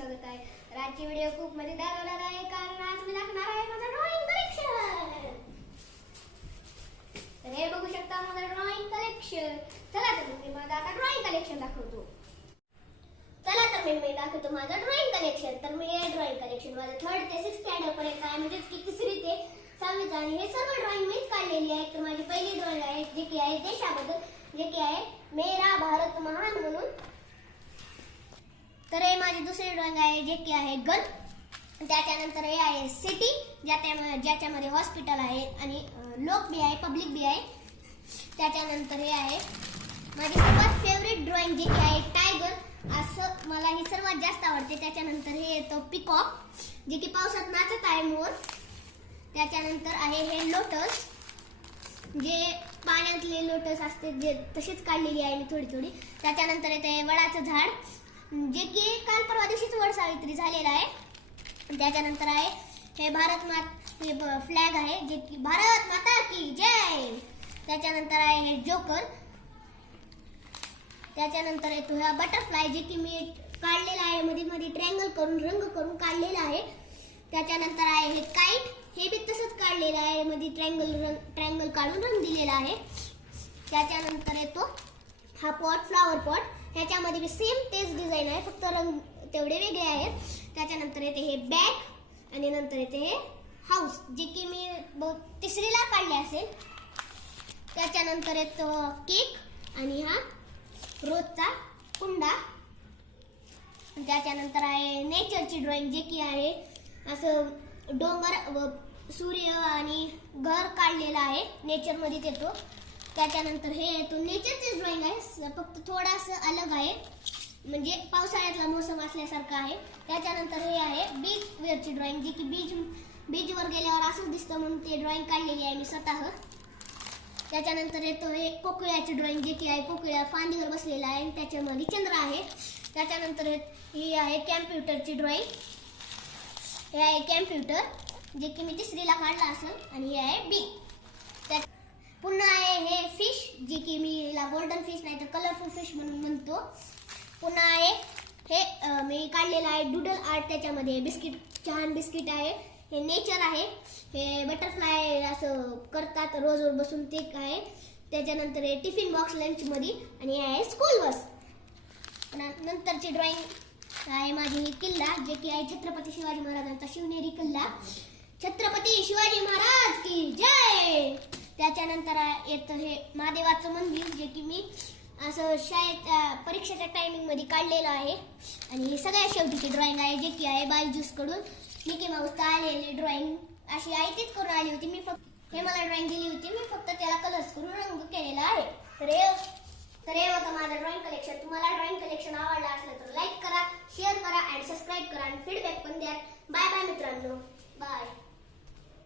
स्वागत आहे। तर आजची व्हिडिओ खूप मजेदार होणार आहे कारण आज मी दाखवणार आहे माझं ड्रॉइंग कलेक्शन। तर हे बघू शकता माझं ड्रॉइंग कलेक्शन। चला तर मी माझं आता ड्रॉइंग कलेक्शन दाखवतो। चला तर मी दाखवतो माझं ड्रॉइंग कलेक्शन। तर मी हे ड्रॉइंग कलेक्शन माझं 3rd ते 6th स्टँडर्ड पर्यंत आहे, म्हणजे की 3री ते 6वी आणि हे सर्व ड्रॉइंग मीच काढलेली आहे। तर माझी पहिली ड्रॉइंग आहे जे की आहे देशाबद्दल, जे की आहे मेरा भारत महान म्हणून। तर हे माझी दुसरी ड्रॉइंग आहे जे की आहे गन। त्याच्यानंतर हे आहे सिटी, ज्याच्यामध्ये हॉस्पिटल आहे आणि लोक बी आहे, पब्लिक बी आहे। त्याच्यानंतर हे आहे माझी सर्वात फेवरेट ड्रॉइंग जे की आहे टायगर, असं मला ही सर्वात जास्त आवडते। त्याच्यानंतर हे येतं पिकॉक, जे की पावसात नाचत आहे मोर। त्याच्यानंतर आहे हे लोटस, जे पाण्यातले लोटस असते, जे तशीच काढलेली आहे मी थोडी। त्याच्यानंतर येते वडाचं झाड, जे की काल परवा दिवशीच वड सावित्री झालेला आहे। त्याच्यानंतर आहे हे भारत माता फ्लॅग आहे, जे की भारत माता की जय। त्याच्यानंतर आहे हे जोकर। त्याच्यानंतर येतो हा बटरफ्लाय, जे की मी काढलेला आहे, मध्ये ट्रँगल करून रंग करून काढलेला आहे। त्याच्यानंतर आहे हे काइट, हे बी तसंच काढलेलं आहे, मध्ये ट्रँगल काढून रंग दिलेला आहे। त्याच्यानंतर येतो हा पॉट, फ्लॉवर पॉट, ह्याच्यामध्ये बी सेम तेच डिझाईन आहे, फक्त रंग तेवढे वेगळे आहेत। त्याच्यानंतर येते हे बॅग आणि नंतर येते हे हाऊस, जे की मी 3रीला काढले असेल। त्याच्यानंतर येतो केक आणि हा रोजचा कुंडा। त्याच्यानंतर आहे नेचरची ड्रॉइंग, जे की आहे असं डोंगर व सूर्य आणि घर काढलेला आहे, नेचरमध्येच येतो। त्याच्यानंतर हे येतो नेचरची ड्रॉइंग आहे, फक्त थोडासा अलग आहे, म्हणजे पावसाळ्यातला मोसम असल्यासारखं आहे। त्याच्यानंतर हे आहे बीच वरची ड्रॉइंग, जी की बीचवर गेल्यावर असंच दिसतं म्हणून ते ड्रॉइंग काढलेली आहे मी स्वतः। त्याच्यानंतर येतो हे कोकिळाची ड्रॉइंग, जे की आहे कोकिळा फांदीवर बसलेला आहे आणि त्याच्यामध्ये चंद्र आहे। त्याच्यानंतर ही आहे कॅम्प्युटरची ड्रॉइंग, हे आहे कॅम्प्युटर, जे की मी 3रीला काढला असेल, आणि हे आहे बी। पुन्हा आहे हे फिश, जे की मी याला गोल्डन फिश नाही तर कलरफुल फिश म्हणून म्हणतो। पुन्हा आहे हे मी काढलेलं आहे डुडल आर्ट, त्याच्यामध्ये बिस्किट, छान बिस्किट आहे, हे नेचर आहे, हे बटरफ्लाय असं करतात रोजवर बसून ते आहे। त्याच्यानंतर हे टिफिन बॉक्स लंचमध्ये, आणि हे आहे स्कूल बस। नंतरची ड्रॉइंग आहे माझी किल्ला, जे की आहे छत्रपती शिवाजी महाराजांचा शिवनेरी किल्ला। छत्रपती शिवाजी महाराज की जय। त्याच्यानंतर येतं हे महादेवाचं मंदिर, जे की मी असं शाळेत परीक्षेच्या टायमिंग मध्ये काढलेलं आहे। आणि ही सगळ्यात शेवटीची ड्रॉइंग आहे, जे की आहे बायजूस कडून मिकी माऊसचा आलेली ड्रॉइंग, अशी आई तीच करून आली होती, मी फक्त हे मला ड्रॉइंग दिली होती, मी फक्त त्याला कलर्स करून रंग केलेला आहे। तर हे होतं माझं ड्रॉइंग कलेक्शन। तुम्हाला ड्रॉइंग कलेक्शन आवडलं असलं तर लाईक करा, शेअर करा आणि सबस्क्राईब करा, आणि फीडबॅक पण द्या। बाय बाय मित्रांनो, बाय।